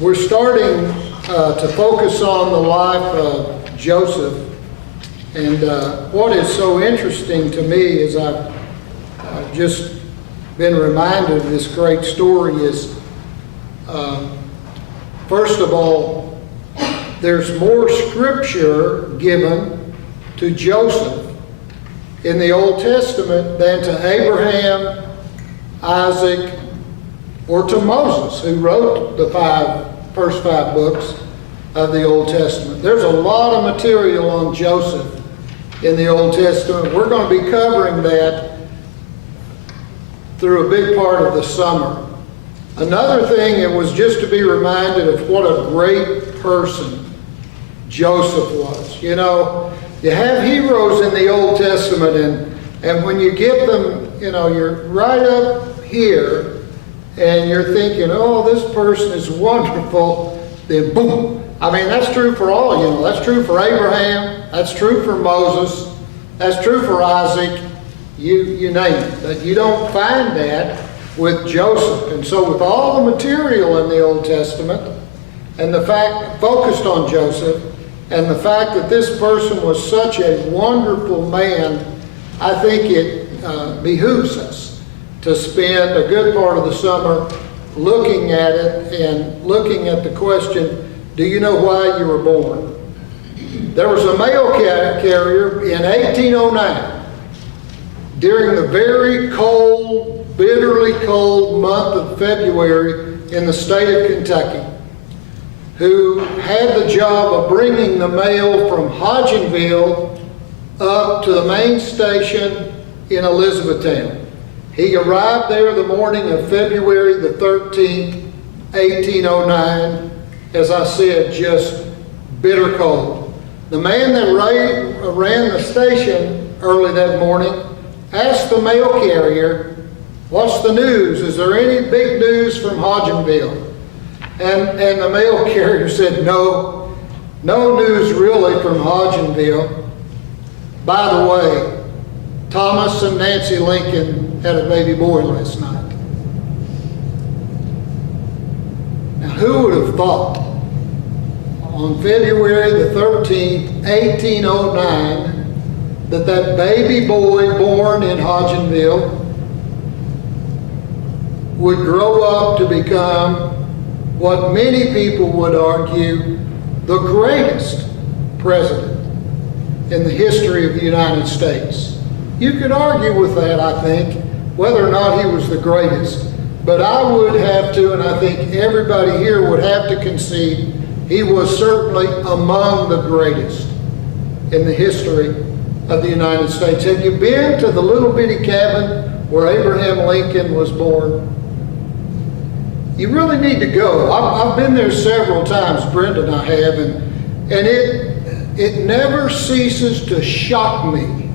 We're starting to focus on the life of Joseph. And what is so interesting to me is I've just been reminded of this great story is, first of all, there's more scripture given to Joseph in the Old Testament than to Abraham, Isaac, or to Moses, who wrote the first five books of the Old Testament. There's a lot of material on Joseph in the Old Testament. We're going to be covering that through a big part of the summer. Another thing, it was just to be reminded of what a great person Joseph was. You know, you have heroes in the Old Testament, and when you get them, you know, you're right up here, and you're thinking, oh, this person is wonderful, then boom. I mean, that's true for all, you know. That's true for Abraham. That's true for Moses. That's true for Isaac. You name it. But you don't find that with Joseph. And so with all the material in the Old Testament, and the fact focused on Joseph, and the fact that this person was such a wonderful man, I think it behooves us to spend a good part of the summer looking at it and looking at the question, do you know why you were born? There was a mail carrier in 1809, during the very cold, bitterly cold month of February in the state of Kentucky, who had the job of bringing the mail from Hodgenville up to the main station in Elizabethtown. He arrived there the morning of February the 13th, 1809, as I said, just bitter cold. The man that ran the station early that morning asked the mail carrier, what's the news? Is there any big news from Hodgenville? And the mail carrier said, no news really from Hodgenville. By the way, Thomas and Nancy Lincoln had a baby boy last night. Now, who would have thought on February the 13th, 1809, that baby boy born in Hodgenville would grow up to become what many people would argue the greatest president in the history of the United States. You could argue with that, I think, whether or not he was the greatest. But I would have to, and I think everybody here would have to concede, he was certainly among the greatest in the history of the United States. Have you been to the little bitty cabin where Abraham Lincoln was born? You really need to go. I've been there several times, Brenda and I have, and it never ceases to shock me.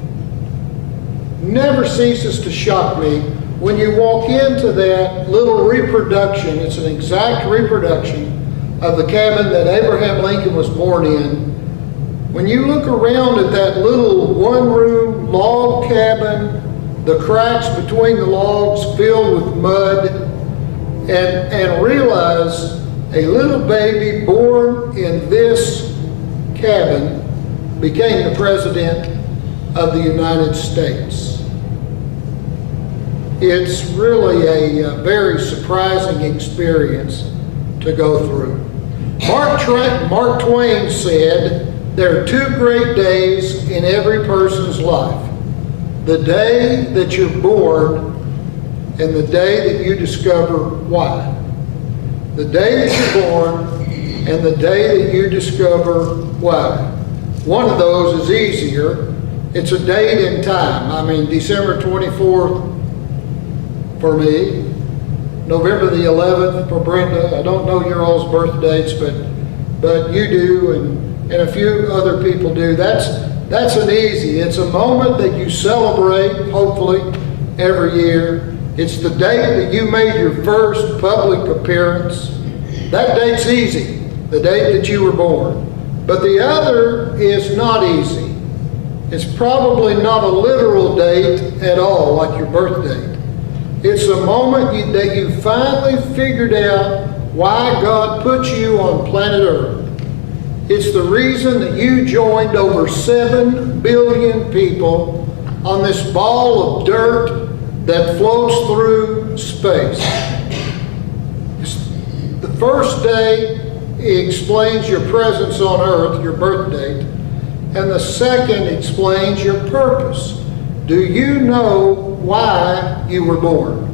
Never ceases to shock me when you walk into that little reproduction. It's an exact reproduction of the cabin that Abraham Lincoln was born in. When you look around at that little one-room log cabin, the cracks between the logs filled with mud, and realize a little baby born in this cabin became the President of the United States. It's really a very surprising experience to go through. Mark Twain said, there are two great days in every person's life. The day that you're born and the day that you discover why. The day that you're born and the day that you discover why. One of those is easier. It's a date and time. I mean, December 24th for me, November the 11th for Brenda. I don't know your all's birth dates, but you do, and a few other people do. That's an easy. It's a moment that you celebrate, hopefully, every year. It's the date that you made your first public appearance. That date's easy, the date that you were born. But the other is not easy. It's probably not a literal date at all, like your birth date. It's a moment that you finally figured out why God put you on planet Earth. It's the reason that you joined over 7 billion people on this ball of dirt that floats through space. The first day explains your presence on Earth, your birth date, and the second explains your purpose. Do you know why you were born?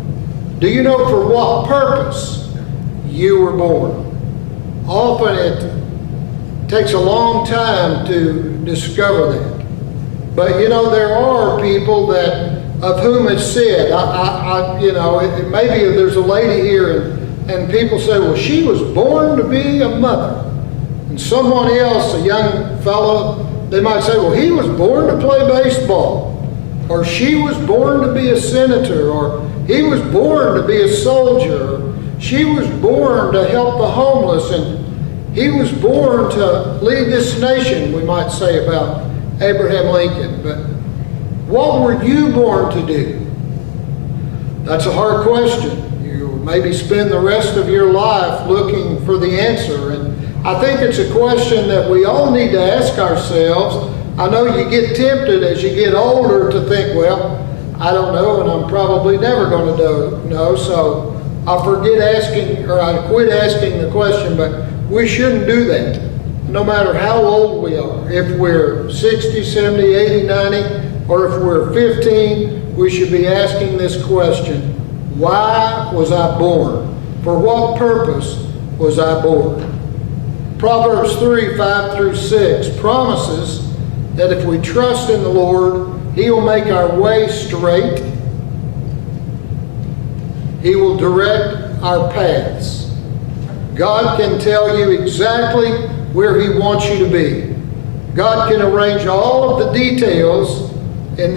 Do you know for what purpose you were born? Often it takes a long time to discover that. But you know, there are people that of whom it's said, maybe there's a lady here and people say, well, she was born to be a mother. And someone else, a young fellow, they might say, well, he was born to play baseball. Or she was born to be a senator. Or he was born to be a soldier. Or she was born to help the homeless. And he was born to lead this nation, we might say about Abraham Lincoln. But what were you born to do? That's a hard question. You maybe spend the rest of your life looking for the answer. And I think it's a question that we all need to ask ourselves. I know you get tempted as you get older to think, well, I don't know, and I'm probably never going to know, so I'll quit asking the question, but we shouldn't do that, no matter how old we are. If we're 60, 70, 80, 90, or if we're 15, we should be asking this question: why was I born? For what purpose was I born? Proverbs 3, 5 through 6 promises that if we trust in the Lord, He will make our way straight. He will direct our paths. God can tell you exactly where He wants you to be. God can arrange all of the details in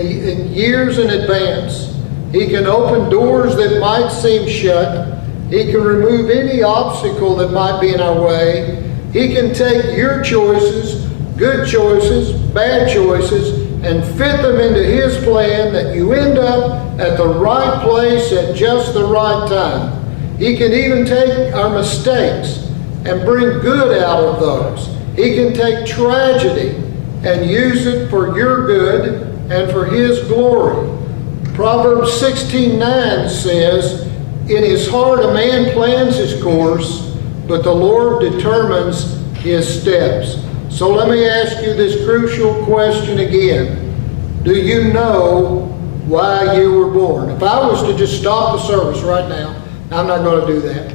years in advance. He can open doors that might seem shut. He can remove any obstacle that might be in our way. He can take your choices, good choices, bad choices, and fit them into His plan that you end up at the right place at just the right time. He can even take our mistakes and bring good out of those. He can take tragedy and use it for your good and for His glory. Proverbs 16:9 says, in his heart a man plans his course, but the Lord determines his steps. So let me ask you this crucial question again. Do you know why you were born? If I was to just stop the service right now, I'm not going to do that.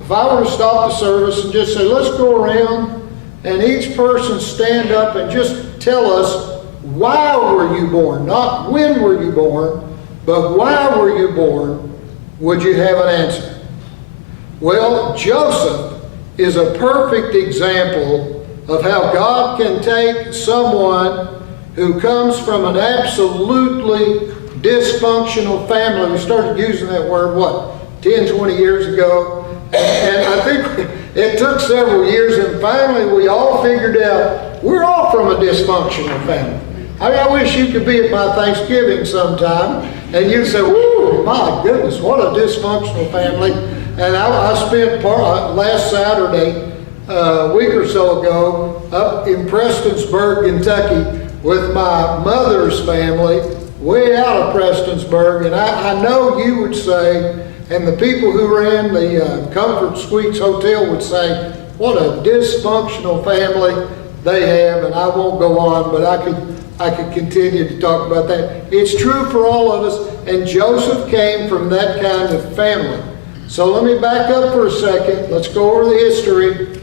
If I were to stop the service and just say, let's go around and each person stand up and just tell us, why were you born? Not when were you born, but why were you born? Would you have an answer? Well, Joseph is a perfect example of how God can take someone who comes from an absolutely dysfunctional family. We started using that word, 10, 20 years ago. And I think it took several years, and finally we all figured out we're all from a dysfunctional family. I wish you could be at my Thanksgiving sometime, and you'd say, "Ooh, my goodness, what a dysfunctional family." And I spent last Saturday, a week or so ago, up in Prestonsburg, Kentucky, with my mother's family, way out of Prestonsburg. And I know you would say, and the people who ran the Comfort Suites Hotel would say, what a dysfunctional family they have. And I won't go on, but I could continue to talk about that. It's true for all of us, and Joseph came from that kind of family. So let me back up for a second. Let's go over the history.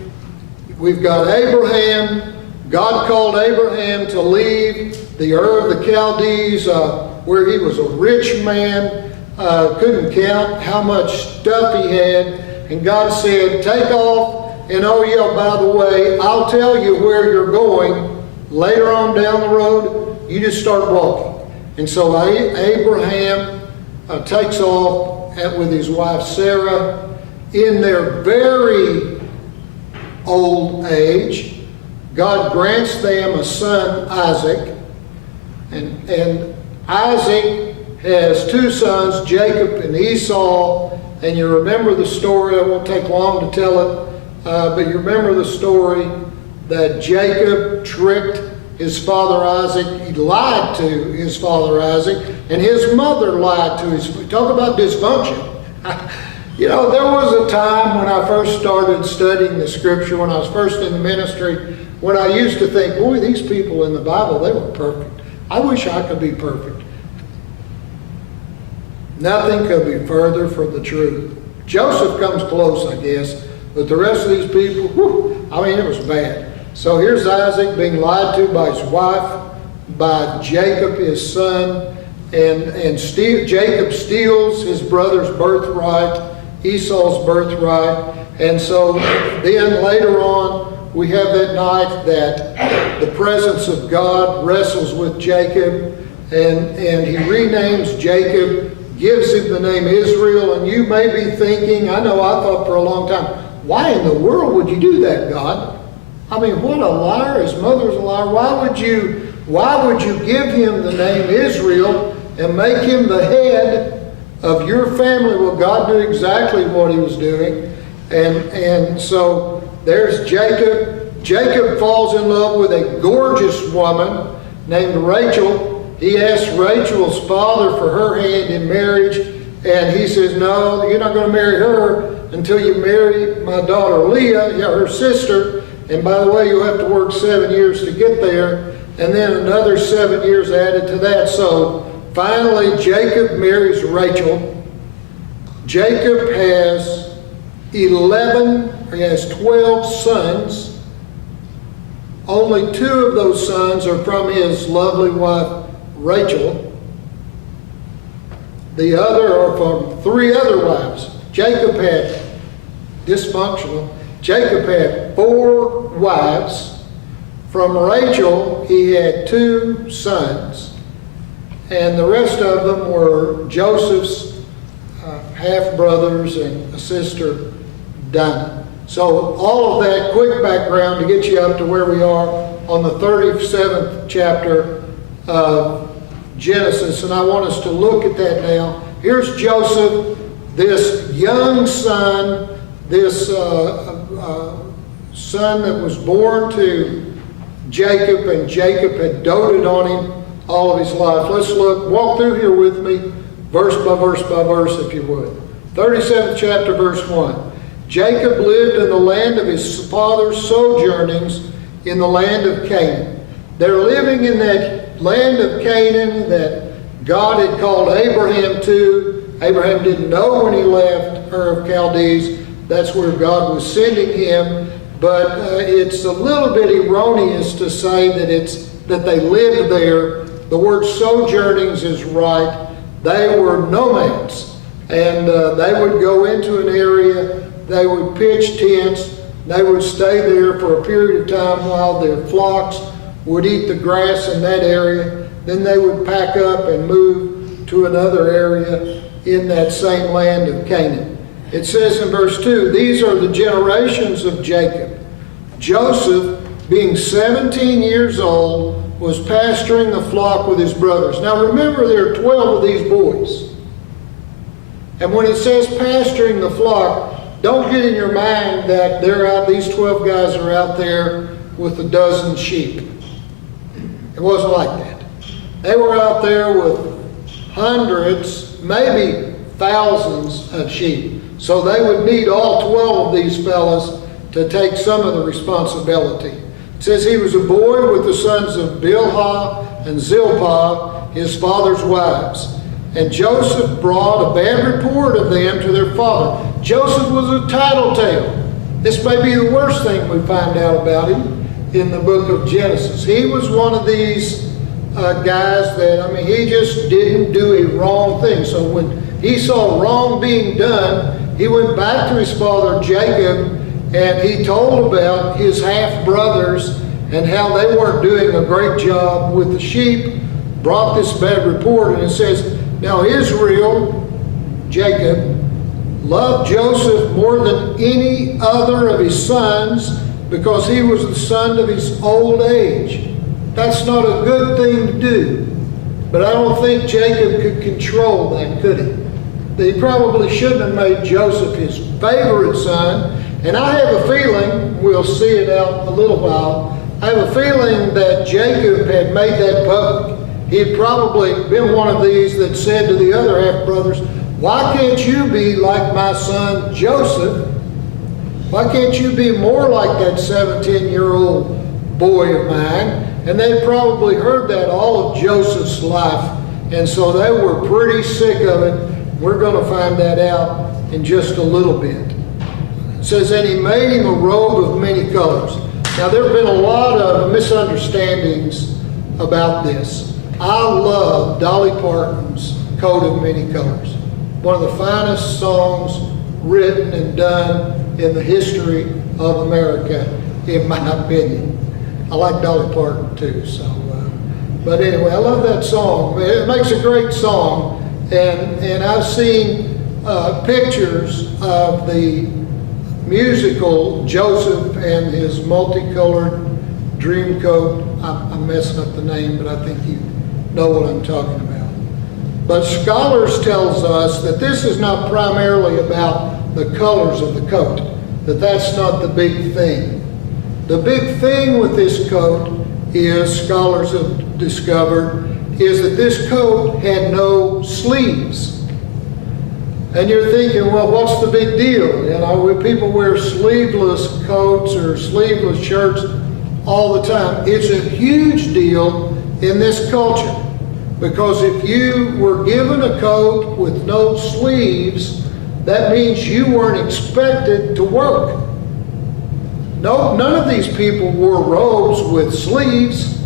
We've got Abraham. God called Abraham to leave the Ur of the Chaldees, where he was a rich man, couldn't count how much stuff he had. And God said, take off, and oh yeah, by the way, I'll tell you where you're going. Later on down the road, you just start walking. And so Abraham takes off with his wife Sarah in their very old age. God grants them a son, Isaac. And Isaac has two sons, Jacob and Esau, and you remember the story. I won't take long to tell it, but you remember the story that Jacob tricked his father Isaac. He lied to his father Isaac, and his mother lied to his. Talk about dysfunction. You know, there was a time when I first started studying the scripture, when I was first in the ministry, when I used to think, boy, these people in the Bible, they were perfect. I wish I could be perfect. Nothing could be further from the truth. Joseph comes close, I guess, but the rest of these people, whew, I mean, it was bad. So here's Isaac being lied to by his wife, by Jacob, his son, and Jacob steals his brother's birthright, Esau's birthright. And so then later on, we have that night that the presence of God wrestles with Jacob, and he renames Jacob, gives him the name Israel. And you may be thinking, I know I thought for a long time, why in the world would you do that, God? I mean, what a liar. His mother's a liar. Why would you give him the name Israel and make him the head of your family? Well, God knew exactly what he was doing. And so there's Jacob. Jacob falls in love with a gorgeous woman named Rachel. He asks Rachel's father for her hand in marriage, and he says, no, you're not going to marry her until you marry my daughter Leah, her sister. And by the way, you'll have to work 7 years to get there, and then another 7 years added to that. So finally, Jacob marries Rachel. Jacob has 12 sons. Only 2 of those sons are from his lovely wife, Rachel. The other are from 3 other wives. Jacob had dysfunctional. Jacob had 4 wives. From Rachel, he had 2 sons. And the rest of them were Joseph's half-brothers and a sister, Dinah. So all of that quick background to get you up to where we are on the 37th chapter of Genesis. And I want us to look at that now. Here's Joseph, this young son, this son that was born to Jacob, and Jacob had doted on him all of his life. Let's walk through here with me, verse by verse, if you would. 37th chapter, verse 1. Jacob lived in the land of his father's sojournings in the land of Canaan. They're living in that land of Canaan that God had called Abraham to. Abraham didn't know when he left Ur of Chaldees. That's where God was sending him. But it's a little bit erroneous to say that they lived there. The word sojournings is right. They were nomads. And they would go into an area, they would pitch tents, they would stay there for a period of time while their flocks would eat the grass in that area. Then they would pack up and move to another area in that same land of Canaan. It says in verse 2, these are the generations of Jacob. Joseph, being 17 years old, was pasturing the flock with his brothers. Now remember, there are 12 of these boys. And when it says pasturing the flock, don't get in your mind that these 12 guys are out there with a dozen sheep. It wasn't like that. They were out there with hundreds, maybe thousands of sheep. So they would need all 12 of these fellas to take some of the responsibility. It says he was a boy with the sons of Bilhah and Zilpah, his father's wives. And Joseph brought a bad report of them to their father. Joseph was a tattletale. This may be the worst thing we find out about him in the book of Genesis. He was one of these guys that, he just didn't do a wrong thing. So when he saw wrong being done, he went back to his father Jacob, and he told about his half-brothers and how they weren't doing a great job with the sheep, brought this bad report. And it says, now Israel, Jacob, loved Joseph more than any other of his sons because he was the son of his old age. That's not a good thing to do. But I don't think Jacob could control that, could he? He probably shouldn't have made Joseph his favorite son. And I have a feeling, we'll see it out a little while, I have a feeling that Jacob had made that public. He had probably been one of these that said to the other half-brothers, why can't you be like my son Joseph? Why can't you be more like that 17-year-old boy of mine? And they probably heard that all of Joseph's life. And so they were pretty sick of it. We're going to find that out in just a little bit. It says, and he made him a robe of many colors. Now, there have been a lot of misunderstandings about this. I love Dolly Parton's Coat of Many Colors. One of the finest songs written and done in the history of America, in my opinion. I like Dolly Parton too, but anyway, I love that song. It makes a great song, and I've seen pictures of the musical Joseph and his multicolored dream coat. I'm messing up the name, but I think you know what I'm talking about. But scholars tells us that this is not primarily about the colors of the coat, that's not the big thing. The big thing with this coat is, scholars have discovered, is that this coat had no sleeves. And you're thinking, well, what's the big deal? You know, people wear sleeveless coats or sleeveless shirts all the time. It's a huge deal in this culture, because if you were given a coat with no sleeves, that means you weren't expected to work. No, none of these people wore robes with sleeves.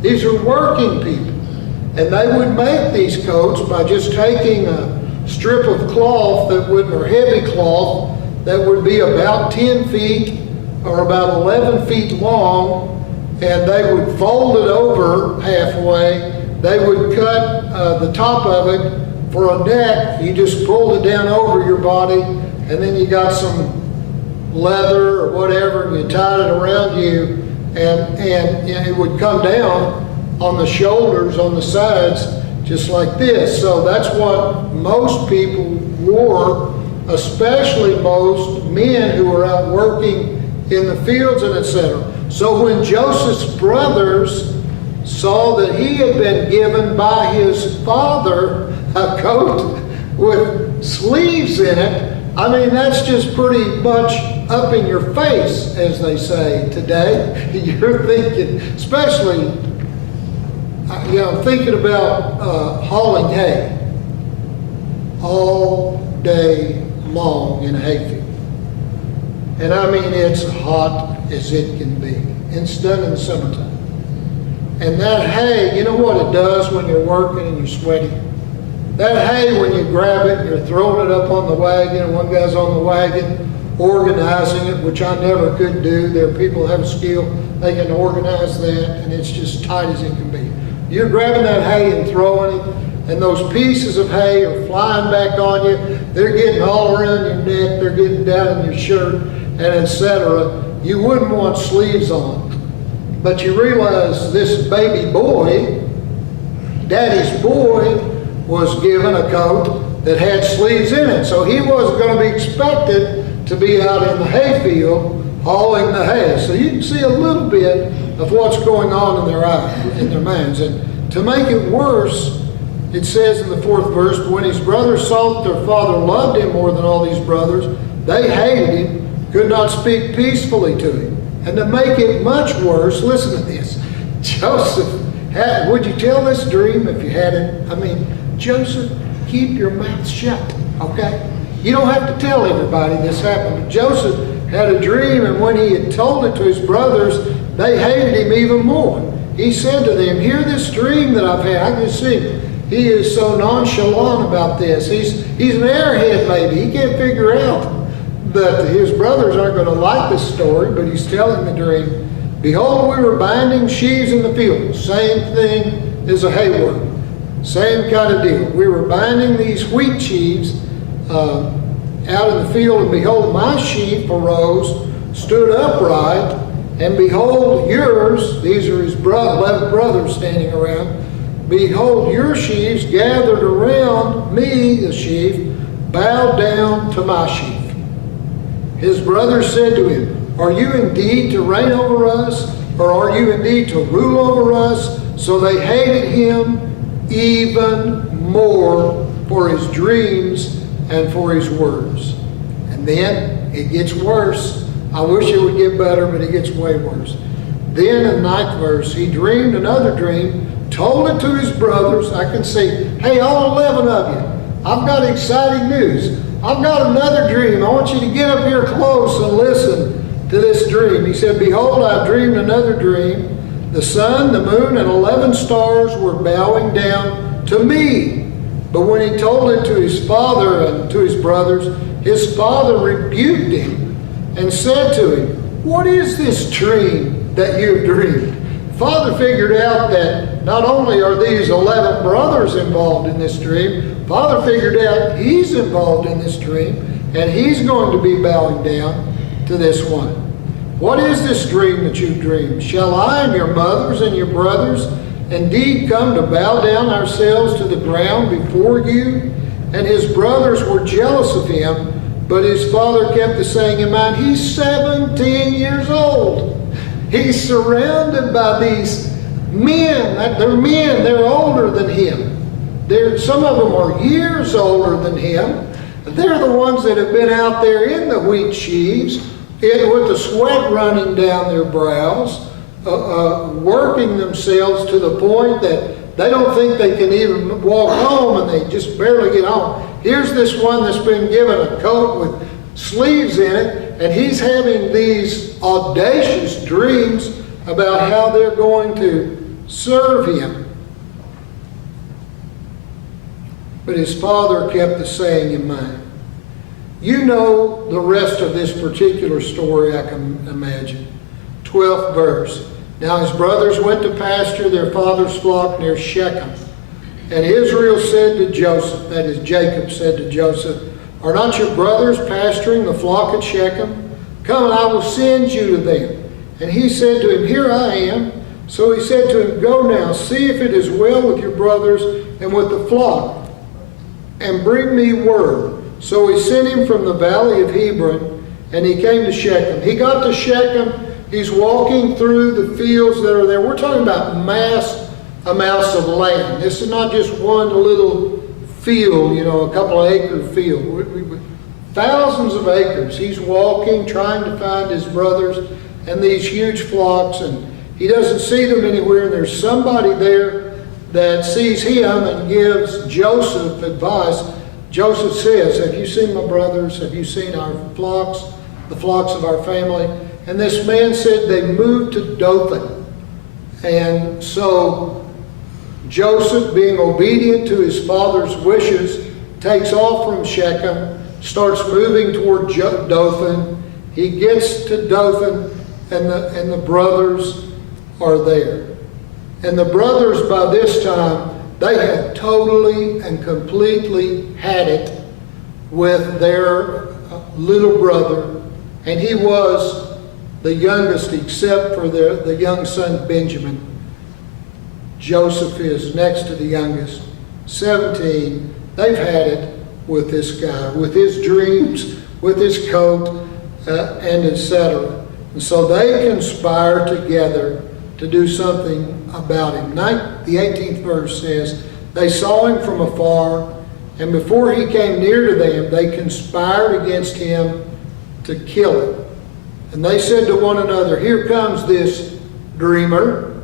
These are working people. And they would make these coats by just taking a strip of cloth or heavy cloth that would be about 10 feet or about 11 feet long, and they would fold it over halfway. They would cut the top of it for a neck. You just pulled it down over your body, and then you got some leather or whatever, and you tied it around you, and it would come down on the shoulders, on the sides, just like this. So that's what most people wore, especially most men who were out working in the fields and etc. So when Joseph's brothers saw that he had been given by his father a coat with sleeves in it, I mean, that's just pretty much up in your face, as they say today. You're thinking, especially, thinking about hauling hay all day long in a hayfield. And I mean, it's hot as it can be. It's done in the summertime. And that hay, you know what it does when you're working and you're sweating? That hay, when you grab it and you're throwing it up on the wagon, and one guy's on the wagon organizing it, which I never could do. There are people who have a skill, they can organize that, and it's just tight as it can be. You're grabbing that hay and throwing it, and those pieces of hay are flying back on you. They're getting all around your neck, they're getting down in your shirt, and etc. You wouldn't want sleeves on. But you realize this baby boy, daddy's boy, was given a coat that had sleeves in it. So he wasn't going to be expected to be out in the hayfield hauling the hay. So you can see a little bit of what's going on in their eyes, in their minds. And to make it worse, it says in the 4th verse, when his brothers saw that their father loved him more than all these brothers, they hated him, could not speak peacefully to him. And to make it much worse, listen to this. Joseph would you tell this dream if you had it? I mean, Joseph, keep your mouth shut, okay? You don't have to tell everybody this happened. But Joseph had a dream, and when he had told it to his brothers, they hated him even more. He said to them, hear this dream that I've had. I can see he is so nonchalant about this. He's an airhead maybe. He can't figure out that his brothers aren't going to like this story, but he's telling the dream. Behold, we were binding sheaves in the field. Same thing as a hay work. Same kind of deal. We were binding these wheat sheaves out in the field, and behold, my sheaf arose, stood upright, and behold, yours, these are his 11 brothers standing around, behold, your sheaves gathered around me, the sheaf, bowed down to my sheaf. His brothers said to him, are you indeed to reign over us, or are you indeed to rule over us? So they hated him even more for his dreams and for his words. And then it gets worse. I wish it would get better, but it gets way worse. Then in the 9th verse, he dreamed another dream, told it to his brothers. I can see, hey, all 11 of you, I've got exciting news. I've got another dream. I want you to get up here close and listen to this dream. He said, behold, I've dreamed another dream. The sun, the moon, and 11 stars were bowing down to me. But when he told it to his father and to his brothers, his father rebuked him and said to him, what is this dream that you've dreamed? Father figured out that not only are these 11 brothers involved in this dream, Father figured out he's involved in this dream, and he's going to be bowing down to this one. What is this dream that you've dreamed? Shall I and your mothers and your brothers indeed come to bow down ourselves to the ground before you? And his brothers were jealous of him, but his father kept the saying in mind. He's 17 years old. He's surrounded by these men. They're older than him. Some of them are years older than him. They're the ones that have been out there in the wheat sheaves, with the sweat running down their brows, working themselves to the point that they don't think they can even walk home, and they just barely get home. Here's this one that's been given a coat with sleeves in it, and he's having these audacious dreams about how they're going to serve him. But his father kept the saying in mind. You know the rest of this particular story, I can imagine. 12th verse. Now his brothers went to pasture their father's flock near Shechem. And Israel said to Joseph, that is Jacob said to Joseph, are not your brothers pasturing the flock at Shechem? Come and I will send you to them. And he said to him, here I am. So he said to him, go now, see if it is well with your brothers and with the flock, and bring me word. So he sent him from the valley of Hebron, and he came to Shechem. He got to Shechem. He's walking through the fields that are there. We're talking about mass amounts of land. This is not just one little field, a couple of acre field. Thousands of acres. He's walking, trying to find his brothers and these huge flocks, and he doesn't see them anywhere. And there's somebody there that sees him and gives Joseph advice. Joseph says, have you seen my brothers? Have you seen our flocks, the flocks of our family? And this man said they moved to Dothan. And so Joseph, being obedient to his father's wishes, takes off from Shechem, starts moving toward Dothan. He gets to Dothan, and the brothers are there. And the brothers, by this time, they had totally and completely had it with their little brother. And he was the youngest, except for the young son Benjamin. Joseph is next to the youngest, 17. They've had it with this guy, with his dreams, with his coat, and etc. And so they conspire together to do something about him. The 18th verse says, they saw him from afar, and before he came near to them, they conspired against him to kill him. And they said to one another, here comes this dreamer.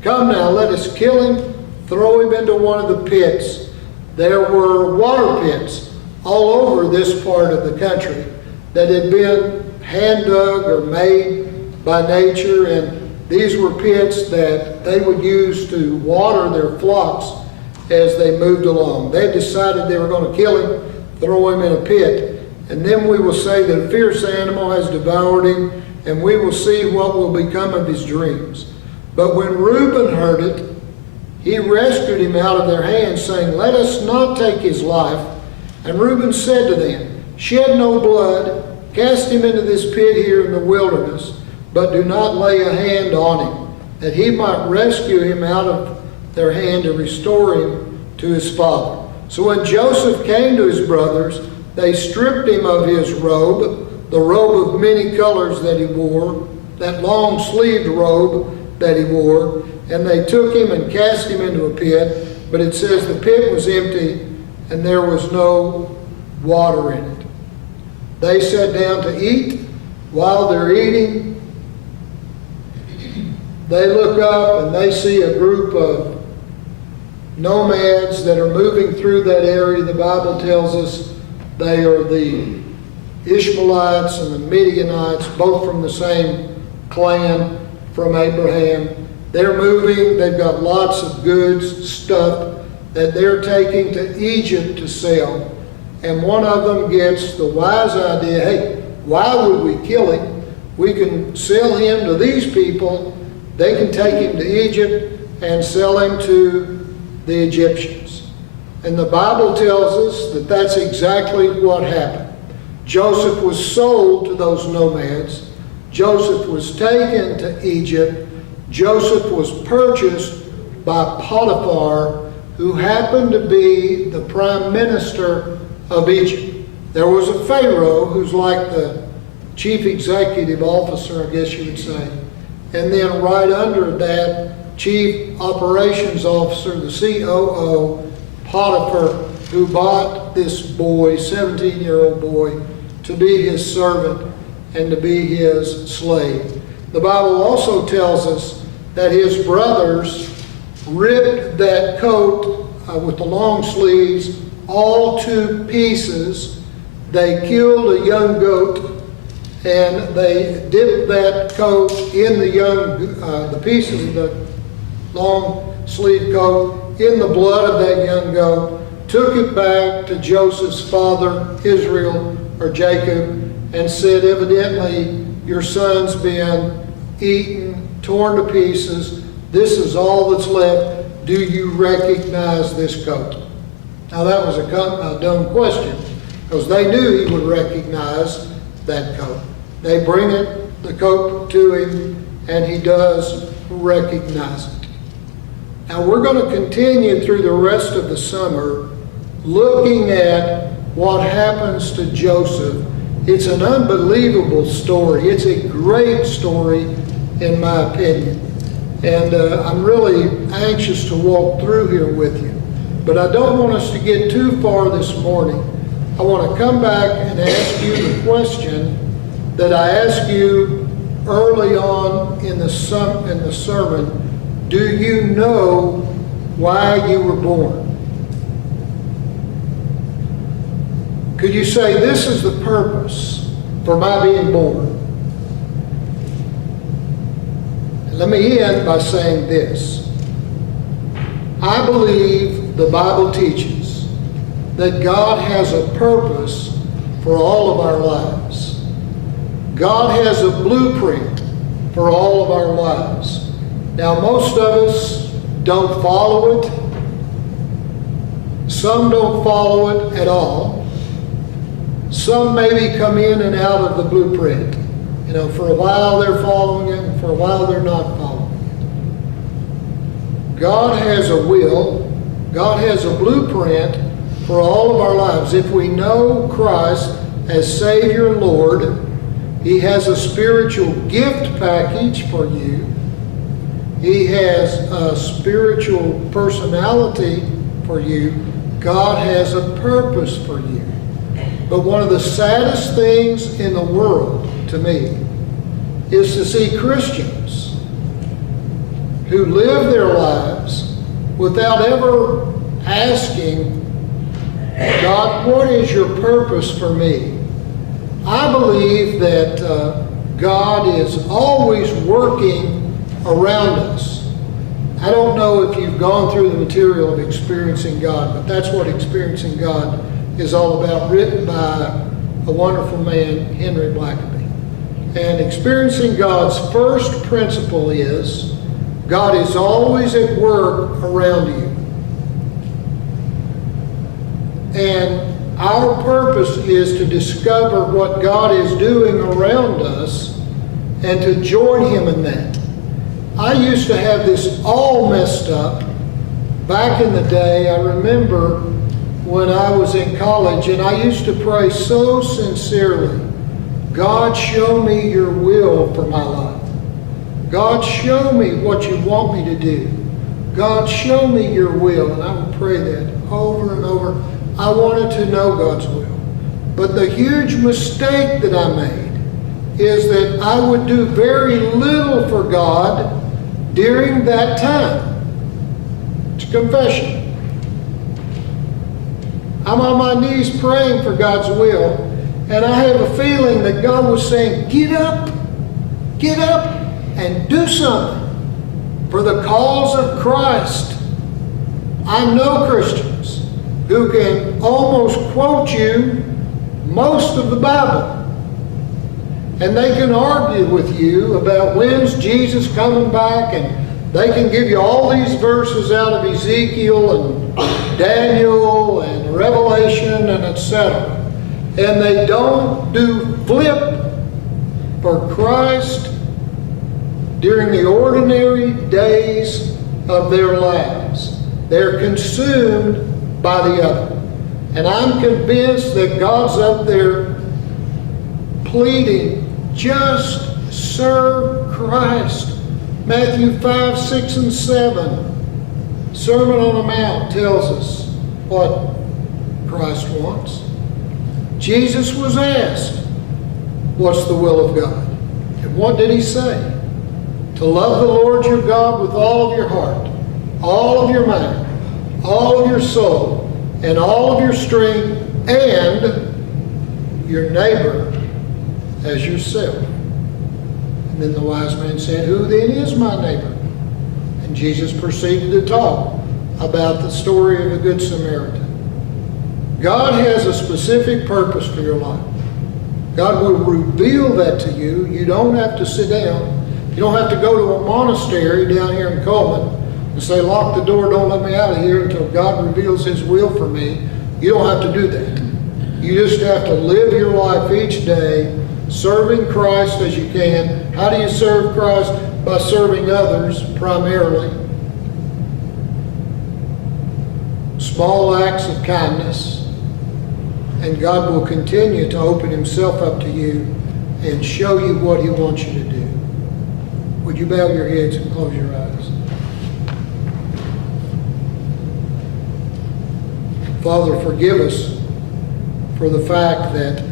Come now, let us kill him, throw him into one of the pits. There were water pits all over this part of the country that had been hand dug or made by nature, and these were pits that they would use to water their flocks as they moved along. They decided they were going to kill him, throw him in a pit, and then we will say that a fierce animal has devoured him, and we will see what will become of his dreams. But when Reuben heard it, he rescued him out of their hands, saying, let us not take his life. And Reuben said to them, shed no blood, cast him into this pit here in the wilderness, but do not lay a hand on him, that he might rescue him out of their hand to restore him to his father. So when Joseph came to his brothers, they stripped him of his robe, the robe of many colors that he wore, that long-sleeved robe that he wore, and they took him and cast him into a pit. But it says the pit was empty and there was no water in it. They sat down to eat. While they're eating, they look up and they see a group of nomads that are moving through that area. The Bible tells us they are the Ishmaelites and the Midianites, both from the same clan from Abraham. They're moving. They've got lots of goods, stuff that they're taking to Egypt to sell. And one of them gets the wise idea, hey, why would we kill him? We can sell him to these people. They can take him to Egypt and sell him to the Egyptians. And the Bible tells us that that's exactly what happened. Joseph was sold to those nomads. Joseph was taken to Egypt. Joseph was purchased by Potiphar, who happened to be the prime minister of Egypt. There was a Pharaoh who's like the chief executive officer, I guess you would say. And then right under that, chief operations officer, the COO, Potiphar, who bought this boy, 17-year-old boy, to be his servant and to be his slave. The Bible also tells us that his brothers ripped that coat with the long sleeves all to pieces. They killed a young goat and they dipped that coat in the pieces of the long sleeve coat in the blood of that young goat, took it back to Joseph's father, Israel or Jacob, and said, evidently, your son's been eaten, torn to pieces. This is all that's left. Do you recognize this coat? Now that was a dumb question, because they knew he would recognize that coat. They bring the coat to him, and he does recognize it. Now we're going to continue through the rest of the summer looking at what happens to Joseph. It's an unbelievable story. It's a great story, in my opinion. And I'm really anxious to walk through here with you. But I don't want us to get too far this morning. I want to come back and ask you the question that I asked you early on in the sermon. Do you know why you were born? Could you say, this is the purpose for my being born? And let me end by saying this. I believe the Bible teaches that God has a purpose for all of our lives. God has a blueprint for all of our lives. Now, most of us don't follow it. Some don't follow it at all. Some maybe come in and out of the blueprint. You know, for a while they're following it, and for a while they're not following it. God has a will. God has a blueprint for all of our lives. If we know Christ as Savior and Lord, He has a spiritual gift package for you. He has a spiritual personality for you. God has a purpose for you. But one of the saddest things in the world, to me, is to see Christians who live their lives without ever asking, God, what is your purpose for me? I believe that God is always working around us. I don't know if you've gone through the material of Experiencing God, but that's what Experiencing God is all about, written by a wonderful man, Henry Blackaby. And Experiencing God's first principle is, God is always at work around you. And our purpose is to discover what God is doing around us and to join Him in that. I used to have this all messed up Back in the day, I remember when I was in college, and I used to pray so sincerely, God, show me your will for my life. God, show me what you want me to do. God, show me your will. And I would pray that over and over. I wanted to know God's will. But the huge mistake that I made is that I would do very little for God during that time. It's confession. I'm on my knees praying for God's will, and I have a feeling that God was saying, get up and do something for the cause of Christ. I know Christians who can almost quote you most of the Bible. And they can argue with you about when's Jesus coming back, and they can give you all these verses out of Ezekiel and Daniel and Revelation and etc. And they don't do flip for Christ during the ordinary days of their lives. They're consumed by the other. And I'm convinced that God's up there pleading, just serve Christ. Matthew 5, 6, and 7. Sermon on the Mount tells us what Christ wants. Jesus was asked, what's the will of God? And what did he say? To love the Lord your God with all of your heart, all of your mind, all of your soul, and all of your strength, and your neighbor as yourself. And then the wise man said, who then is my neighbor? And Jesus proceeded to talk about the story of the Good Samaritan. God has a specific purpose for your life. God will reveal that to you. You don't have to sit down. You don't have to go to a monastery down here in Coleman and say, lock the door, don't let me out of here until God reveals his will for me. You don't have to do that. You just have to live your life each day serving Christ as you can. How do you serve Christ? By serving others primarily. Small acts of kindness. And God will continue to open himself up to you and show you what he wants you to do. Would you bow your heads and close your eyes? Father, forgive us for the fact that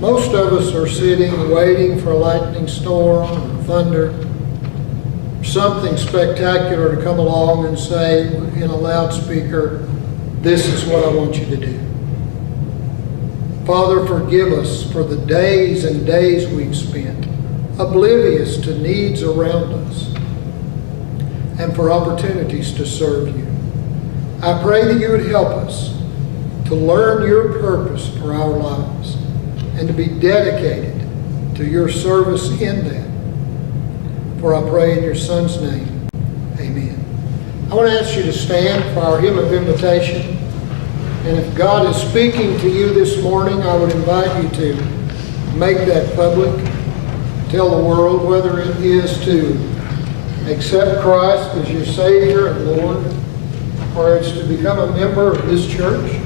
most of us are sitting waiting for a lightning storm or thunder, something spectacular to come along and say in a loudspeaker, this is what I want you to do. Father, forgive us for the days and days we've spent oblivious to needs around us and for opportunities to serve you. I pray that you would help us to learn your purpose for our lives and to be dedicated to your service in that. For I pray in your Son's name, amen. I want to ask you to stand for our hymn of invitation. And if God is speaking to you this morning, I would invite you to make that public. Tell the world whether it is to accept Christ as your Savior and Lord, or it's to become a member of this church,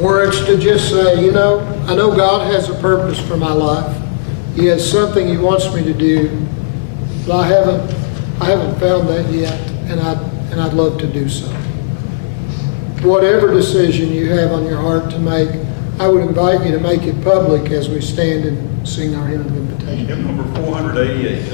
or it's to just say, you know, I know God has a purpose for my life. He has something he wants me to do, but I haven't found that yet, and I'd love to do so. Whatever decision you have on your heart to make, I would invite you to make it public as we stand and sing our hymn of invitation. Hymn number 488.